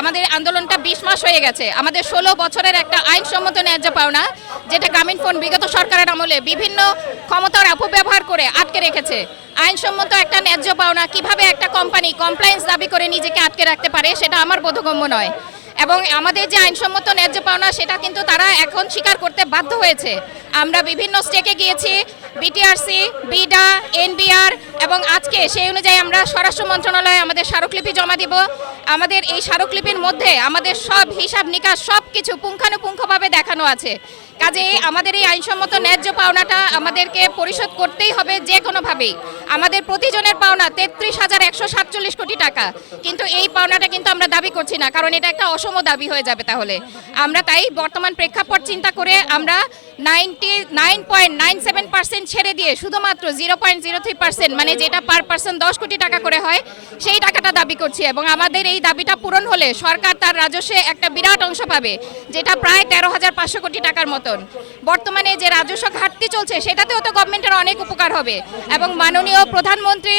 আমাদের আন্দোলনটা 20 মাস হয়ে গেছে। আমাদের 16 বছরের একটা আইনসম্মত ন্যায্য পাওনা, যেটা গ্রামীণফোন বিগত সরকারের আমলে বিভিন্ন ক্ষমতার অপব্যবহার করে আটকে রেখেছে। আইনসম্মত একটা ন্যায্য পাওনা কিভাবে একটা কোম্পানি কমপ্লায়েন্স দাবি করে নিজেকে আটকে রাখতে পারে, সেটা আমার বোধগম্য নয়। এবং আমাদের যে আইনসম্মত ন্যায্য পাওনা, সেটা কিন্তু তারা এখন স্বীকার করতে বাধ্য হয়েছে। আমরা বিভিন্ন স্টেকে গিয়েছি, বিটিআরসি, বিডা, এনবিআর, এবং আজকে সেই অনুযায়ী আমরা স্বরাষ্ট্র মন্ত্রণালয়ে আমাদের স্মারকলিপি জমা দিব। আমাদের এই স্মারকলিপির মধ্যে আমাদের সব হিসাব নিকাশ সব কিছু পুঙ্খানুপুঙ্খভাবে দেখানো আছে। কাজেই আমাদের এই আইনসম্মত ন্যায্য পাওনাটা আমাদেরকে পরিশোধ করতেই হবে যে কোনোভাবেই। আমাদের প্রতিজনের পাওনা 33,147 কোটি টাকা, কিন্তু এই পাওনাটা কিন্তু আমরা দাবি করছি না, কারণ এটা একটা অসম দাবি হয়ে যাবে। তাহলে আমরা তাই বর্তমান প্রেক্ষাপট চিন্তা করে আমরা 99.97% ছেড়ে দিয়ে শুধুমাত্র 0.03%, মানে যেটা পার পার্সন 10 কোটি টাকা করে হয়, সেই টাকাটা দাবি করছি। এবং আমাদের এই দাবিটা পূরণ হলে সরকার তার রাজস্বে একটা বিরাট অংশ পাবে, যেটা প্রায় 13,500 কোটি টাকার মতন। বর্তমানে যে রাজস্ব ঘাটতি চলছে, সেটাতেও তো গভর্নমেন্টের অনেক উপকার হবে। এবং মাননীয় প্রধানমন্ত্রী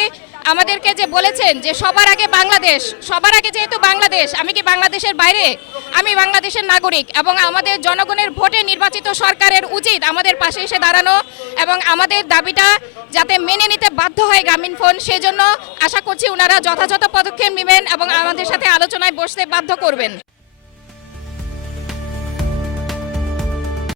আমাদেরকে যে বলেছেন যে সবার আগে বাংলাদেশ, সবার আগে যেহেতু বাংলাদেশ, আমি কি বাংলাদেশের বাইরে? আমি বাংলাদেশের নাগরিক, এবং আমাদের জনগণের ভোটে নির্বাচিত সরকারের উচিত আমাদের পাশে এসে দাঁড়ানো এবং আমাদের দাবিটা যাতে মেনে নিতে বাধ্য হয় গ্রামীণফোন, সেজন্য আশা করছি ওনারা যথাযথ পদক্ষেপ নেবেন এবং আমাদের সাথে আলোচনায় বসতে বাধ্য করবেন।